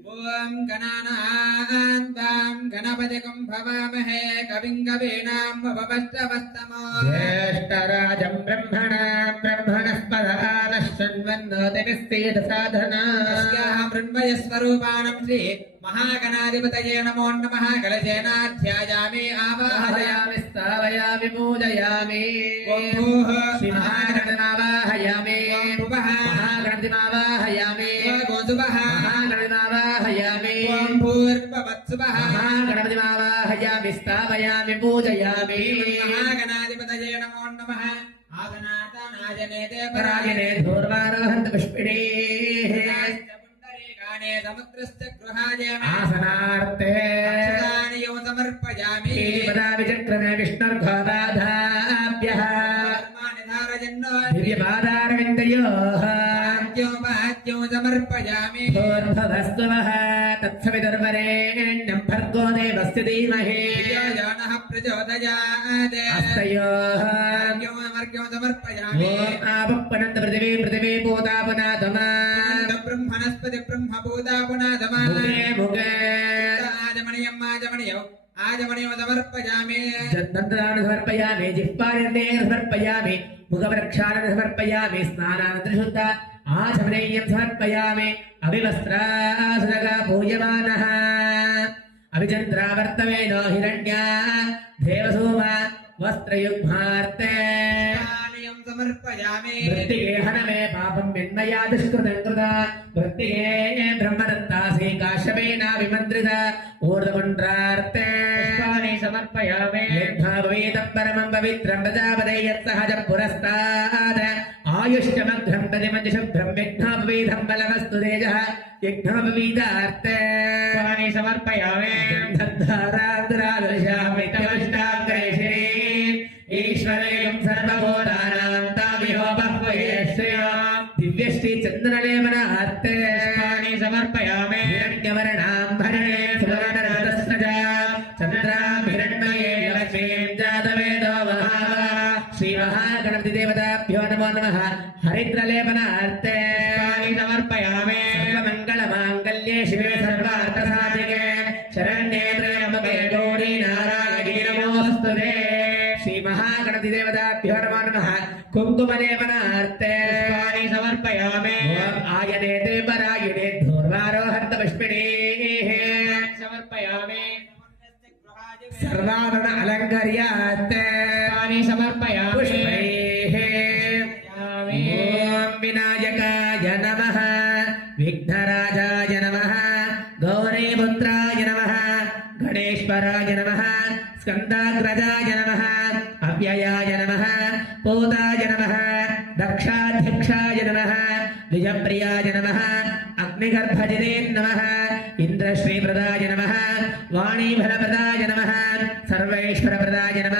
ఓం గణానాం గణపతికం భవామహే కవిం కవీనాం ఉపవస్త్రవస్తమో జ్యేష్ఠరాజం బ్రహ్మణస్పదాన శృణ్వన్నోతిభిస్సేద సాధనా మృణ్మయస్వరూపాణం శ్రీ మహాగణాధిపతయే నమో నమః కలశేనాధ్యాయామి ఆవాహయామి స్థావయామి పూజయామి ఓం భూః శ్రీ మహాగణావాహయామి ఓం భువః మహాగణపతిమావాహయామి ఓం శుభః మహాగణపతిమావాహయామి ఓం భూర్భువస్సుభః మహాగణపతిమావాహయామి స్థావయామి పూజయామి మహాగణాధిపతయే నమో నమః ఆసనాతనాయనేతే పరాయణే ధూర్వారోహంత పుష్పిణే పుండరీకానే సముద్రస్య గృహాయ ఆసనార్తే అక్షరాణియో సమర్పయామి పదావిచక్రమే విష్ణుర్ఘోరాధాభ్యః కర్మాణి ధారయన్నో దివ్యపాదారవిందయోః పాద్యో సమర్పయామి భూర్భువస్సువః తత్సవితుర్వరేణ్యం భర్గో దేవस्य धीमहि యోనః ప్రచోదయాత్ అస్తయోః అర్ఘ్యం సమర్పయామి ఓం ఆపప్పనంత పృథివీ పూతాపునాథమా బ్రహ్మణస్పతి బ్రహ్మభూతాపునాథమా ముఖే ముఖే ఆజమణీయం సమర్పయామి దంతాన్ని సమర్పయామి జిహ్వానిర్ణయం సమర్పయామి ముఖవృక్షాన్ని సమర్పయామి స్నానానంతర శుద్ధ ఆచమనీయం సమర్పయామి అవివస్త్రాసురగా పూయమానః అవిచంద్రావర్తవేనో హిరణ్యా దేవసోమ వస్త్రయుగ్మార్తే సమర్పయామి వృత్తిగే హనమే పాపం విన్మయా దుష్కృతం కృత వృత్తిగే బ్రహ్మదత్తాసే కాశ్యపేన విమంత్రిత ఊర్ధ్వపుండ్రార్తే పుష్పాణి సమర్పయామి యద్భావేదం పరమం పవిత్రం ప్రజాపతే యత్సహజం పురస్తాద్ ఆయుష్యమగ్రం ప్రతిమంజుషుభ్రం యజ్ఞాపవేదం బలవస్తు తేజః యజ్ఞాపవీదార్తే పుష్పాణి సమర్పయామి గంధధారాధరాదృశామి తవష్టాగ్రేషే ఈశ్వరేయం సర్వభూతానాం తామిహో బహ్వయే శ్రేయా దివ్యశ్రీ చంద్రలేవనార్తే పుష్పాణి సమర్పయామి హిరణ్యవర్ణాం భరణే సువర్ణరథస్నజా చంద్రాం హిరణ్మయే లక్ష్మీం జాతవేదో మహావా శ్రీ మహాగణపతి దేవతాభ్యో నమో నమః హరిద్రలేపనార్తే పుష్పాని సమర్పయామి సర్వమంగళమాంగళ్యే శివే సర్వార్థసాధికే శరణ్యే త్రయంబకే గౌరీ నారాయణీ నమోస్తుతే శ్రీ మహాగణపతి దేవతాభ్యో నమో నమః కుంకుమలేపనార్తే పుష్పాని సమర్పయామి ఓం ఆయనేతే పరాయణే ధూర్వారోహంత పుష్పిణే సమర్పయామి సర్వాభరణ అలంకర్యాత్తే పుష్పాని సమర్పయామి పుష్పైః ఓం వినాయకాయ నమః విఘ్నరాజాయ నమః గౌరీపుత్రాయ నమః గణేశ్వరాయ నమః స్కందాగ్రజాయ నమః అవ్యయాయ నమః పూతాయ నమః దక్షాధ్యక్షాయ నమః విజప్రియాయ నమః అగ్నిగర్భజితే నమః ఇంద్రశ్రీప్రదాయ నమః వాణీఫలప్రదాయ నమః సర్వేశ్వరప్రదాయ నమః